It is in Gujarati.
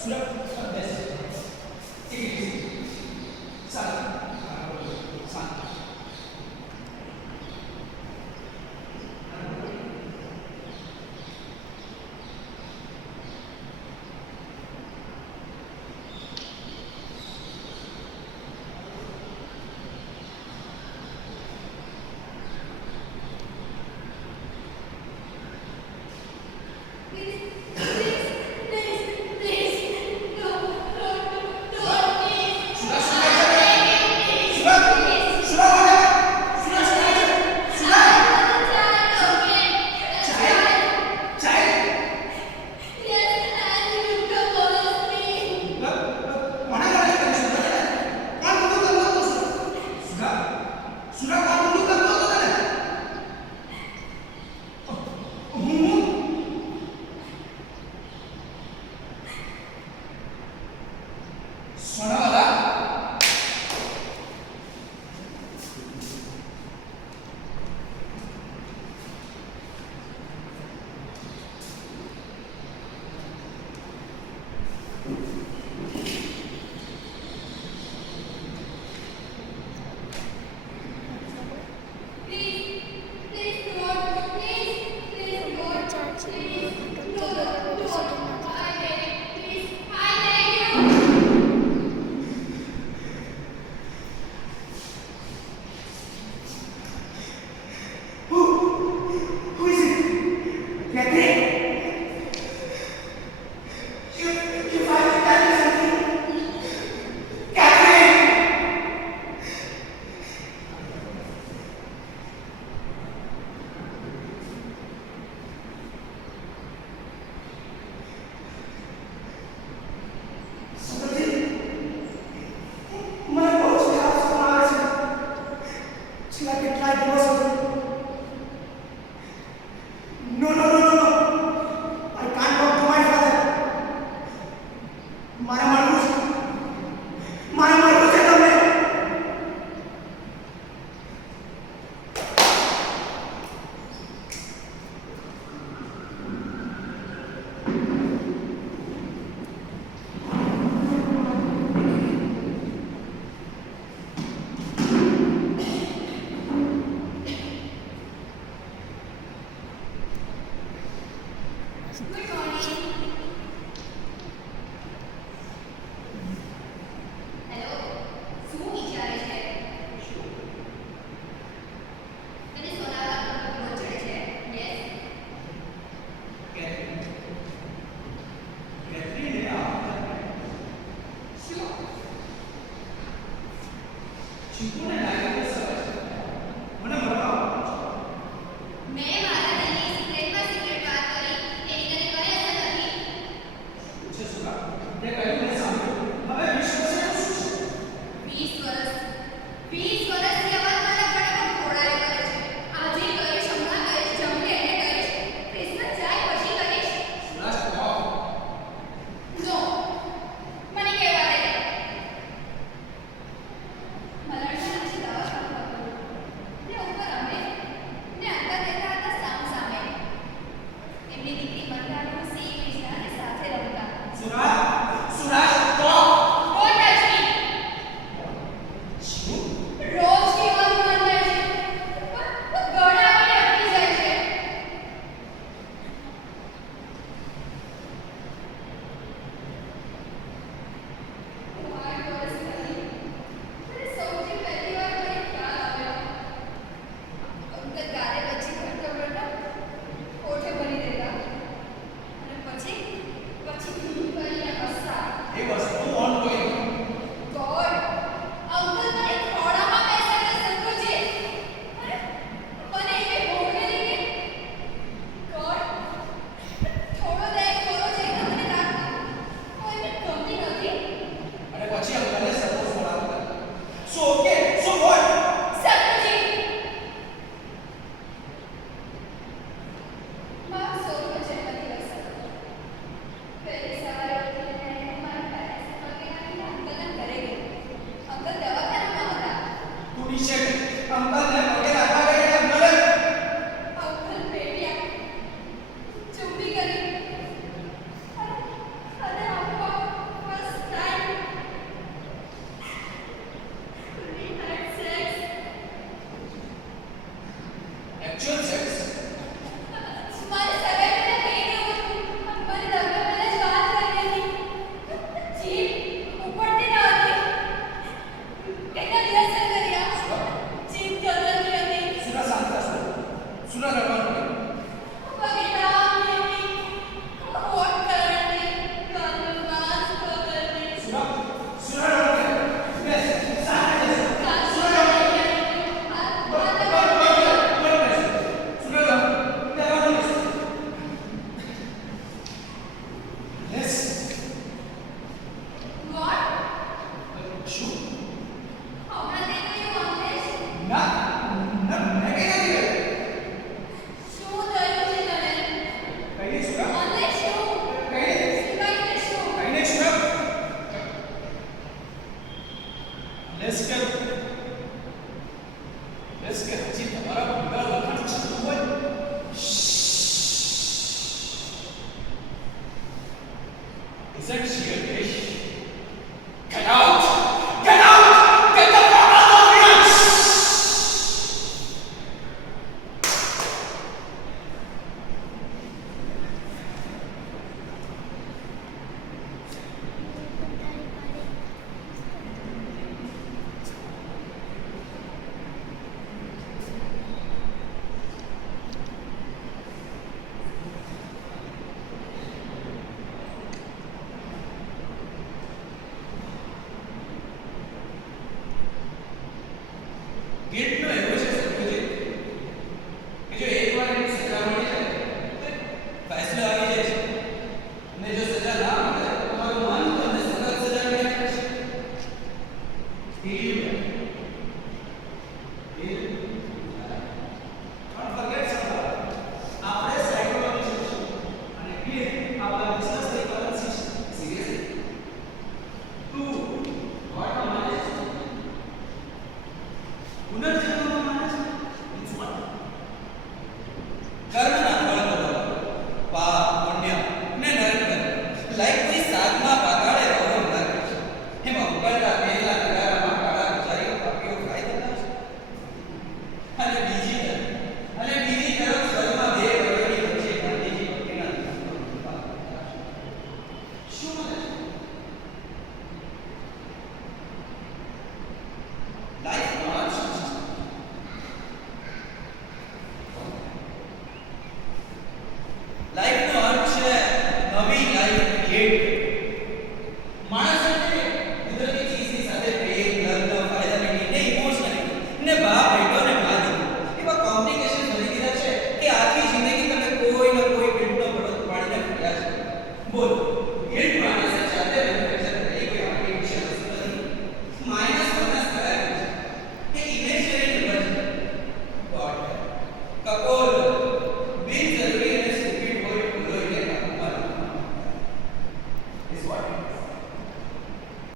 Please, please, please, no. Isn't she a dish? Get out! Get out! Get the fuck out of here! ગિલ્ટનો એવો છે સત્યજીત કે જો એકવાર એની સજા મળી જાય તો ફેસલો આવી જાય છે અને જો સજા ના મળે તો તમારું મન તમને સખત સજા મળ્યા કરશે. Don't forget something. આપણે સાયકોલોજી શીખશું અને ગિલ્ટ આપણા બિઝનેસની કરન્સી છે. સિરિયસલી તું વોટ માને છે? પુનર્જન્મમાં માને છે? It's what? કર્મના ફળ ભોગવવા, પાપ પુણ્ય ને નરક લાઈક કોઈ સાગમાં પાતાળે રહો લાગે છે. એમાં ઉકળતા તેલના નગારામાં કાળા વિચારીઓ પાપીઓ ખાઈ જતા છે. અને બીજી તરફ સ્વર્ગમાં બે કરોડની વચ્ચે ગાંધીજી ભક્તિના દિવસનો વિભાગ કરતા છે. શું મને છે? લાઈફનો અર્થ શું છે? લાઈફનો અર્થ છે નવી લાઈફ ક્રિએટ